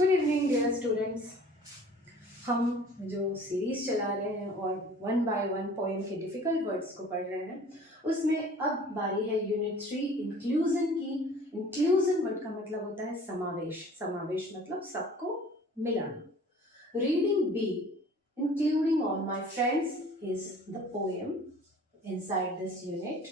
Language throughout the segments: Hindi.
Good evening dear students. हम जो सीरीज़ चला रहे हैं और वन बाय वन पोएम के डिफ़िकल्ट वर्ड्स को पढ़ रहे हैं, उसमें अब बारी है यूनिट 3 इंक्लूजन की। इंक्लूजन वर्ड का मतलब होता है समावेश। समावेश मतलब सबको मिलाना। Reading B, including all my friends is the poem inside this unit.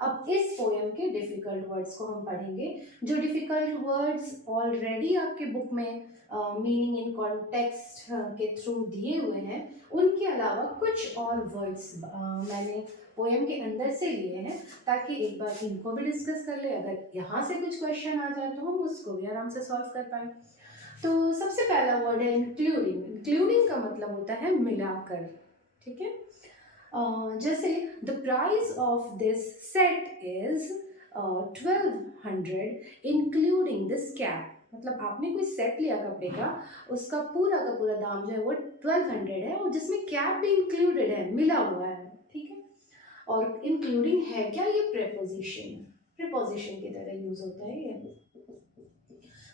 अब इस पोएम के डिफिकल्ट वर्ड्स को हम पढ़ेंगे। जो डिफिकल्ट वर्ड्स ऑलरेडी आपके बुक में मीनिंग इन कॉन्टेक्स्ट के थ्रू दिए हुए हैं, उनके अलावा कुछ और वर्ड्स मैंने पोएम के अंदर से लिए हैं, ताकि एक बार इनको भी डिस्कस कर ले। अगर यहाँ से कुछ क्वेश्चन आ जाए तो हम उसको भी आराम से सॉल्व कर पाए। तो सबसे पहला वर्ड है इंक्लूडिंग। इंक्लूडिंग का मतलब होता है मिलाकर, ठीक है। जैसे the price of this set is 1200 including this cap. मतलब आपने कोई सेट लिया कपड़े का, उसका पूरा का पूरा दाम जो है वो 1200 है, और जिसमें कैप भी इंक्लूडेड है, मिला हुआ है, ठीक है। और इंक्लूडिंग है क्या, ये प्रेपोजिशन, प्रीपोजिशन की तरह यूज होता है। ये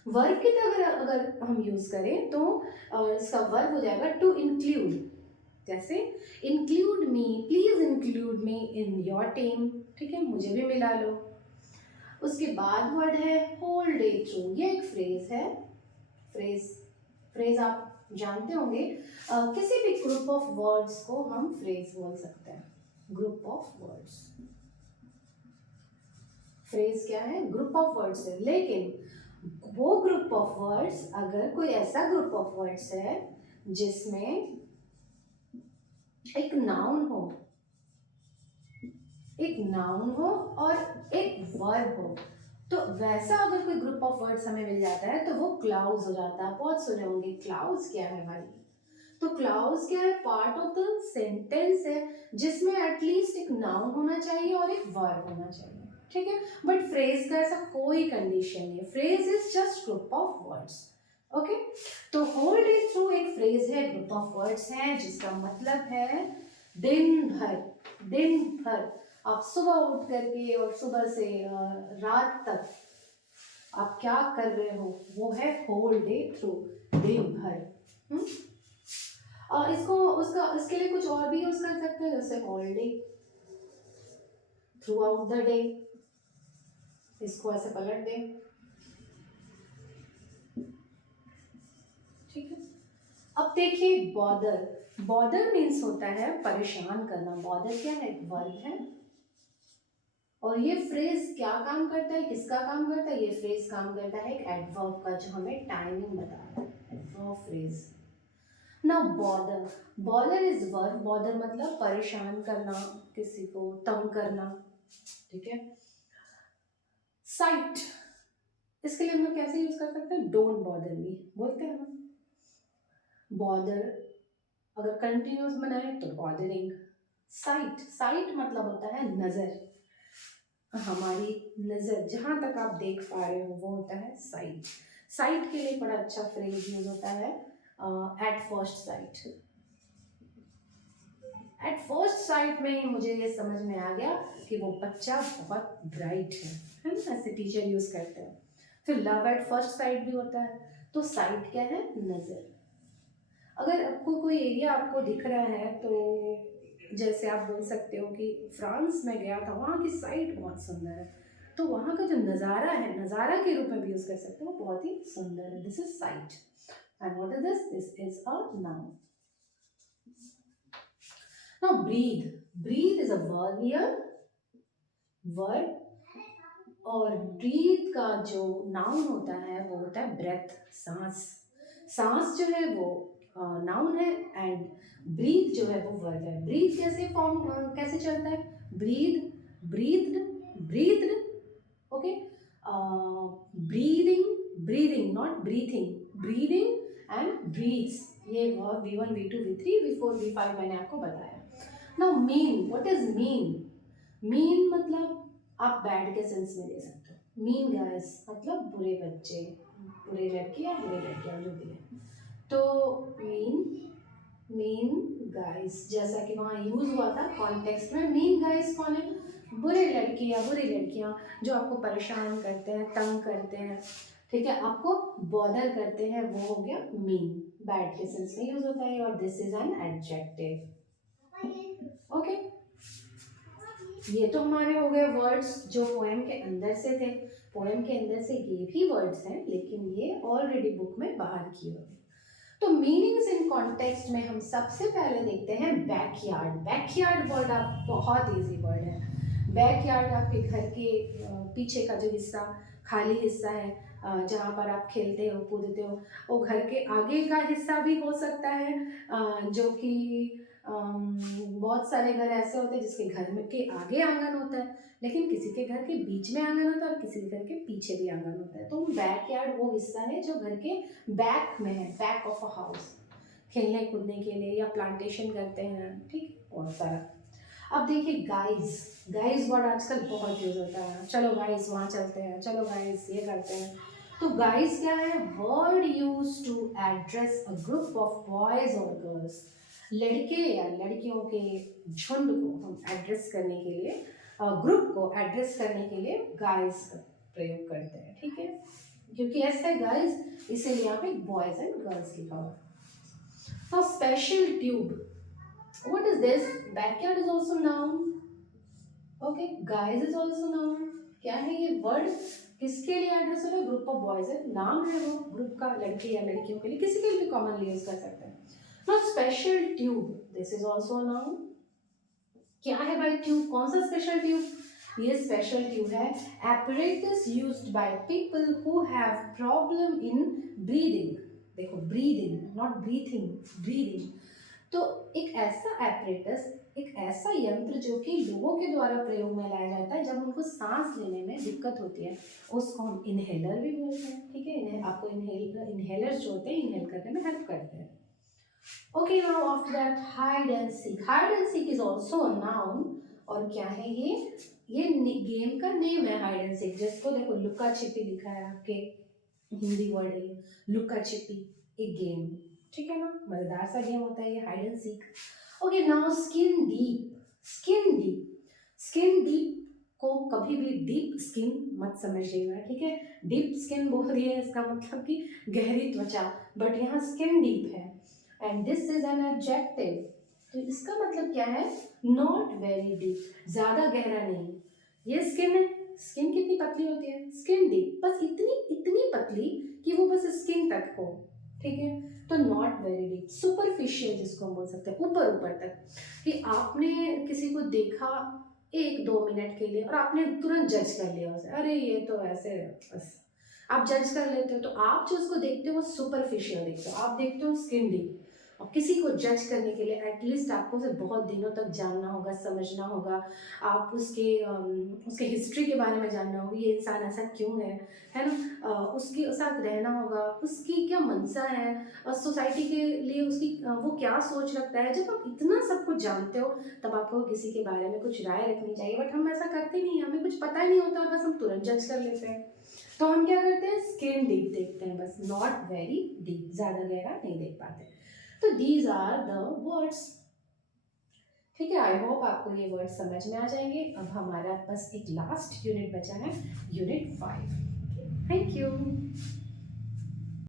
वर्ब की तरह अगर हम यूज करें तो इसका वर्ब हो जाएगा टू इंक्लूड। जैसे include me, please include me in your team, ठीक है, मुझे भी मिला लो। उसके बाद वर्ड है होल डे थ्रू। ये एक फ्रेज है। फ्रेज आप जानते होंगे, किसी भी ग्रुप ऑफ वर्ड्स को हम फ्रेज बोल सकते हैं। ग्रुप ऑफ वर्ड्स, फ्रेज क्या है, ग्रुप ऑफ वर्ड्स है। लेकिन वो ग्रुप ऑफ वर्ड्स, अगर कोई ऐसा ग्रुप ऑफ वर्ड्स है जिसमें एक नाउन हो, एक नाउन हो और एक वर्ब हो, तो वैसा अगर कोई ग्रुप ऑफ वर्ड्स हमें मिल जाता है तो वो क्लाउज हो जाता है। बहुत सुने होंगे क्लाउज क्या है भाई। तो क्लाउज क्या है, पार्ट ऑफ द सेंटेंस है जिसमें एटलीस्ट एक नाउन होना चाहिए और एक वर्ब होना चाहिए, ठीक है। बट फ्रेज का ऐसा कोई कंडीशन नहीं है। Phrase is just group of words, okay. तो होल डे थ्रू एक फ्रेज है, ग्रुप ऑफ वर्ड्स है, जिसका मतलब है दिन भर। दिन भर आप सुबह उठ करके और सुबह से रात तक आप क्या कर रहे हो, वो है होल डे थ्रू, दिन भर। इसको उसका इसके लिए कुछ और भी यूज कर सकते हैं, जैसे all day, through out the day. इसको ऐसे पलट दें, ठीक है। अब देखिए बॉदर। बॉदर मीन्स होता है परेशान करना। बॉदर क्या है, वर्ब है। और ये फ्रेज क्या काम करता है, किसका काम करता है, ये फ्रेज काम करता है एक एडवर्ब का, जो हमें टाइमिंग बता रहा है, adverb phrase. Now bother, bother is verb. Bother मतलब परेशान करना, किसी को तंग करना, ठीक है। साइट, इसके लिए हम लोग कैसे यूज कर सकते हैं, डोंट बॉदर मी बोलते हैं हम। बॉदर अगर कंटिन्यूस बनाए तो बॉदरिंग। साइट, साइट मतलब होता है नजर, हमारी नजर जहां तक आप देख पा रहे हो वो होता है साइट। साइट के लिए बड़ा अच्छा फ्रेज यूज होता है at first sight. At first sight में मुझे ये समझ में आ गया कि वो बच्चा बहुत ब्राइट है ना, ऐसे टीचर यूज करते हैं। फिर लव एट फर्स्ट साइट भी होता है। तो साइट क्या है, नजर। अगर आपको कोई एरिया आपको दिख रहा है, तो जैसे आप बोल सकते हो कि फ्रांस में गया था, वहाँ की साइट बहुत सुंदर है, तो वहाँ का जो नज़ारा है, नज़ारा के रूप में भी यूज कर सकते हो, बहुत ही सुंदर है। This is sight. And what is this, this is a noun. Now breathe, breathe is a verb here, verb. और ब्रीथ का जो नाउन होता है वो होता है ब्रेथ, सांस। सांस जो है वो नाउन है, एंड ब्रीथ जो है वो वर्ब है। ब्रीथ कैसे फॉर्म कैसे चलता है, breathe, breathed, breathed, okay. Breathing, breathing not breathing, breathing and breathes, ये verb V1 V2 V3 V4 V5 मैंने आपको बताया। Now mean, what is mean. Mean मतलब आप बैड के सेंस में ले सकते हो। मीन गाइस मतलब बुरे बच्चे, बुरे लड़के या बुरे लड़कियां जो भी है। तो मीन गाइस, जैसा कि वहाँ यूज हुआ था कॉन्टेक्स्ट में, मीन गाइस कौन है, बुरे लड़के या बुरी लड़कियां जो आपको परेशान करते हैं, तंग करते हैं। ठीक है, आपको बॉदर करते हैं, वो हो गया मीन, बैड के सेंस में यूज होता है, और this is an adjective. Okay, ये तो हमारे हो गए वर्ड्स जो पोएम के अंदर से थे। पोएम के अंदर से ये भी वर्ड्स हैं, लेकिन ये ऑलरेडी बुक में बाहर किए हुए। तो मीनिंग्स इन कॉन्टेक्स्ट में हम सबसे पहले देखते हैं बैकयार्ड। बैकयार्ड वर्ड आप बहुत इजी वर्ड है। बैकयार्ड आपके घर के पीछे का जो हिस्सा, खाली हिस्सा है, जहाँ पर आप खेलते हो कूदते हो, वो घर के आगे का हिस्सा भी हो सकता है, जो कि बहुत सारे घर ऐसे होते हैं जिसके घर में के आगे आंगन होता है, लेकिन किसी के घर के बीच में आंगन होता है और किसी के घर के पीछे भी आंगन होता है। तो बैकयार्ड वो हिस्सा है जो घर के बैक में है, बैक ऑफ अ हाउस, खेलने कूदने के लिए या प्लांटेशन करते हैं, ठीक, बहुत सारा। अब देखिए गाइस, गाइस वर्ड आजकल बहुत यूज होता है, चलो गाइस वहाँ चलते हैं, चलो गाइस ये करते हैं। तो गाइस क्या है? Word use to address a group of boys और गर्ल्स। लड़के या लड़कियों के झुंड को हम एड्रेस करने के लिए, ग्रुप को एड्रेस करने के लिए गाइस का प्रयोग करते हैं, ठीक है, क्योंकि ऐसा है गाइस, इसीलिए यहाँ पे बॉयज एंड गर्ल्स लिखा हुआ है। Now special tube, what is this? Backyard is also noun. Okay, guys is also noun. क्या है ये वर्ड? किसके लिए एड्रेस हो रहा है? ग्रुप ऑफ बॉयज है, नाम है वो ग्रुप का, लड़के या लड़कियों के लिए, किसी के लिए भी कॉमनली यूज कर सकते हैं। Now special tube, this is also a noun. क्या है भाई ट्यूब? कौन सा स्पेशल ट्यूब? ये स्पेशल ट्यूब है apparatus used by people who have problem in breathing। देखो ब्रीदिंग, नॉट ब्रीथिंग, ब्रीदिंग। तो एक ऐसा apparatus, एक ऐसा यंत्र जो कि लोगों के द्वारा प्रयोग में लाया जाता है जब उनको सांस लेने में दिक्कत होती है, उसको हम इनहेलर भी बोलते हैं, ठीक है। आपको इनहेलर्स जो होते हैं इनहेल करने में हेल्प करते हैं। Okay, now after that hide and seek. Hide and seek is also a noun। और क्या है ये गेम का नेम है हाइड एंड सीक। जिसको देखो लुका छिपी लिखा है, आपके हिंदी वर्ड है ये, लुका छिपी, एक गेम, ठीक है ना, मजेदार सा गेम होता है ये hide and seek. Okay, now skin deep. Skin deep, skin deep को कभी भी डीप स्किन मत समझिएगा, ठीक है। डीप स्किन बोल रही है, इसका मतलब कि गहरी त्वचा, बट यहाँ स्किन डीप है and this is an adjective. तो इसका मतलब क्या है? नॉट वेरी डीप, ज्यादा गहरा नहीं। ये स्किन है, स्किन कितनी पतली होती है? स्किन डीप, बस इतनी इतनी पतली कि वो बस स्किन तक हो, ठीक है। तो नॉट वेरी डीप, सुपरफिशियल जिसको हम बोल सकते हैं, ऊपर ऊपर तक, कि आपने किसी को देखा 1-2 मिनट के लिए और आपने तुरंत जज कर लिया उसे, अरे ये तो ऐसे, बस आप जज कर लेते हो। तो आप जो उसको देखते हो वो सुपरफिशियल देखते हो, आप देखते हो स्किन डीप। और किसी को जज करने के लिए एटलीस्ट आपको उसे बहुत दिनों तक जानना होगा, समझना होगा, आप उसके हिस्ट्री के बारे में जानना होगा, ये इंसान ऐसा क्यों है ना, उसके साथ रहना होगा, उसकी क्या मनसा है, और सोसाइटी के लिए उसकी वो क्या सोच रखता है। जब आप इतना सब कुछ जानते हो तब आपको किसी के बारे में कुछ राय रखनी चाहिए, बट हम ऐसा करते नहीं, हमें कुछ पता ही नहीं होता और बस हम तुरंत जज कर लेते हैं। तो हम क्या करते हैं? स्किन डीप देखते हैं, बस नॉट वेरी डीप, ज़्यादा गहरा नहीं देख पाते। तो दीज आर द वर्ड्स, ठीक है। आई होप आपको ये वर्ड समझ में आ जाएंगे। अब हमारा बस एक लास्ट यूनिट बचा है, यूनिट 5। Thank you.